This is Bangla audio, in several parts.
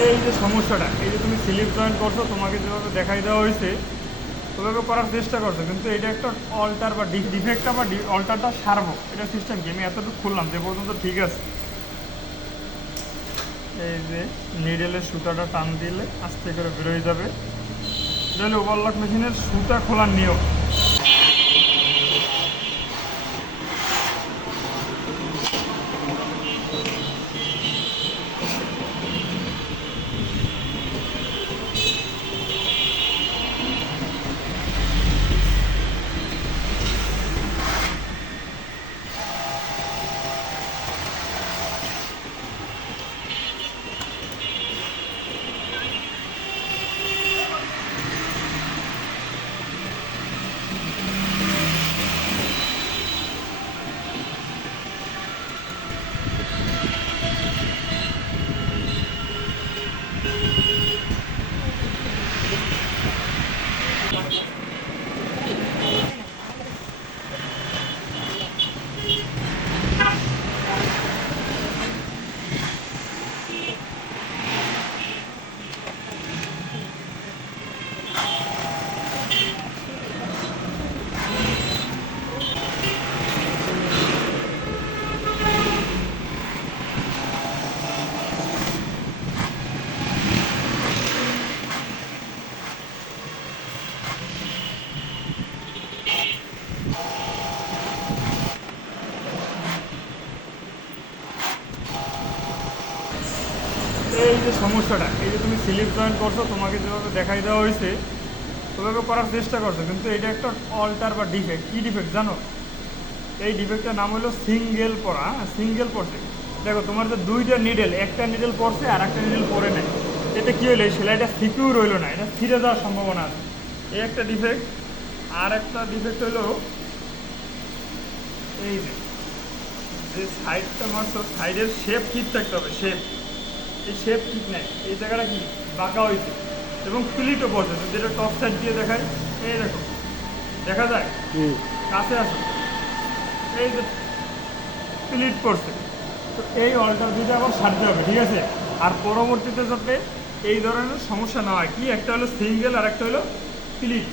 এই যে সমস্যাটা, এই যে তুমি স্লিপ জয়েন করছ, তোমাকে যেভাবে দেখাই দেওয়া হয়েছে তোমাকে করার চেষ্টা করছ, কিন্তু এটা একটা অল্টার বা ডিফেক্টটা বা অল্টারটা সারবো। এটা সিস্টেম কি? আমি এতটুকু খুললাম, যে পর্যন্ত ঠিক আছে। এই যে নিডেলের সুতাটা টান দিলে আস্তে করে বেরোয় যাবে। এটা হলো ওভারলক মেশিনের সুতা খোলার নিয়ম। এই যে সমস্যাটা, এই যে তুমি স্লিপ জয়েন করছ, তোমাকে যেভাবে দেখাই দেওয়া হয়েছে তোমাকে করার চেষ্টা করছ, কিন্তু এটা একটা অল্টার বা ডিফেক্ট কী ডিফেক্ট জানো? এই ডিফেক্টটার নাম হলো সিঙ্গেল পড়া সিঙ্গেল পড়ছে। দেখো, তোমার যে দুইটা নিডেল একটা নিডেল পড়ছে আর একটা নিডেল পড়ে নেয় এতে কী হলো এই সেলাইটা সিকিউর হইল না, এটা ছিঁড়ে যাওয়ার সম্ভাবনা আছে। এই একটা ডিফেক্ট আর একটা ডিফেক্ট হলো এই যে যে সাইডটা মারছো সাইডের শেপ ঠিক থাকতে হবে শেপ এই শেপ ঠিক নাই। এই জায়গাটা কি? বাঁকা হয়েছে। এবং প্লিটও পড়ছে যদি এটা টপ সাইড দিয়ে দেখায় এই দেখো দেখা যায় কাছে আসো এই যে প্লিট পড়ছে তো এই অল্টার দিতে আবার সারতে হবে ঠিক আছে? আর পরবর্তীতে যাতে এই ধরনের সমস্যা না হয় কি? একটা হলো সিঙ্গেল আর একটা হলো প্লিট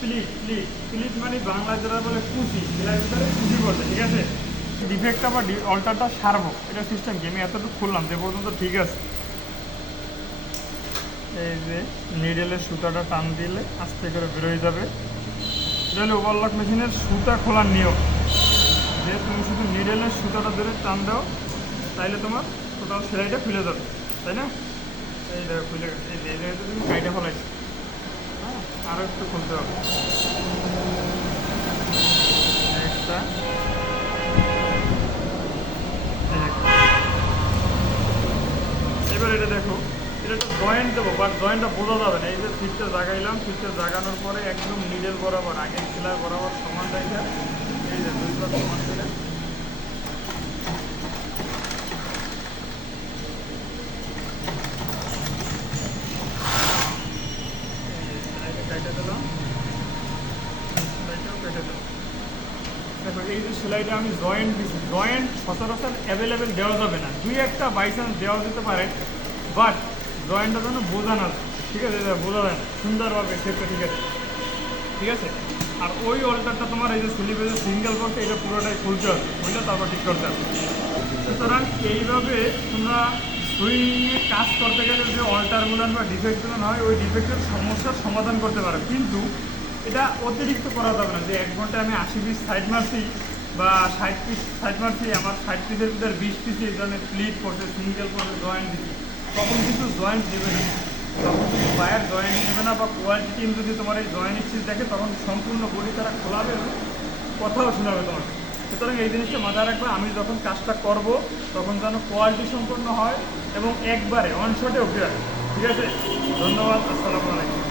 প্লিট প্লিট প্লিট মানে বাংলা যেটা বলে কুচি এটার ভিতরে কুচি পড়ছে ঠিক আছে? ডিফেক্টটা বা অল্টারটা সারবো। এটা সিস্টেম কি? আমি এতটুকু খুললাম, যে পর্যন্ত ঠিক আছে। এই যে নিডেলের সুতাটা টান দিলে আস্তে করে বেরোয় যাবে। এটা হলো ওভারলক মেশিনের সুতা খোলার নিয়ম। যে তুমি শুধু নিডেলের সুতাটা ধরে টান দাও, তাইলে তোমার টোটাল সেলাইটা খুলে যাবে। তাই না? এই দেখো, খুলে গেছে। এই যে তুমি কাইটা ফলাইছো। হ্যাঁ আরও একটু খুলতে হবে একটা এটা দেখো, এটা একটা জয়েন্ট দেবো বাট জয়েন্টটা বোঝা যাবে না। এই যে ফিটটা জাগাইলাম ফিটটা জাগানোর পরে একদম নিডেল বরাবর, আগের সেলাই বরাবর সমান জায়গা এই যে দুই পাশ সমান দিলাম এই যে সেলাইটা আমি জয়েন্ট দিচ্ছি জয়েন্ট সচরাচর অ্যাভেলেবেল দেওয়া যাবে না। দুই একটা বাই চান্স দেওয়া যেতে পারে বাট জয়েন্টটা যেন বোঝা না ঠিক আছে বোঝা যায় না। সুন্দরভাবে শেপটা ঠিক আছে। ঠিক আছে? আর ওই অল্টারটা তোমার এই যে স্লিপে সিঙ্গেল করতে এটা পুরোটাই খুলতে হবে। খুললে তারপর ঠিক করতে হবে। সুতরাং এইভাবে তোমরা সুইংয়ে কাজ করতে গেলে যে অল্টারগুলো বা ডিফেক্টগুলো হয়, ওই ডিফেক্টের সমস্যার সমাধান করতে পারো। কিন্তু এটা অতিরিক্ত করা যাবে না। যে এক ঘন্টায় আমি আশি পিস সাইড মারছি বা ষাট পিস সাইড মারছি, আমার ষাট পিসের ভিতরে বিশ পিস এই ধরনের প্লিট করছে সিঙ্গেল করছে জয়েন্ট দিচ্ছি। তখন কিন্তু জয়েন্ট দেবে না। তখন কিন্তু পায়ের জয়েন্ট নেবে না বা কোয়ালিটি টিম যদি তোমার এই জয়েন্ট ইচ্ছিস দেখে, তখন সম্পূর্ণ বলি তারা খোলাবে কথাও শোনাবে তোমাকে সুতরাং এই জিনিসটা মাথায় রাখবে, আমি যখন কাজটা করব, তখন যেন কোয়ালিটি সম্পন্ন হয় এবং একবারে অন উঠে ঠিক আছে? ধন্যবাদ, আসসালামু আলাইকুম।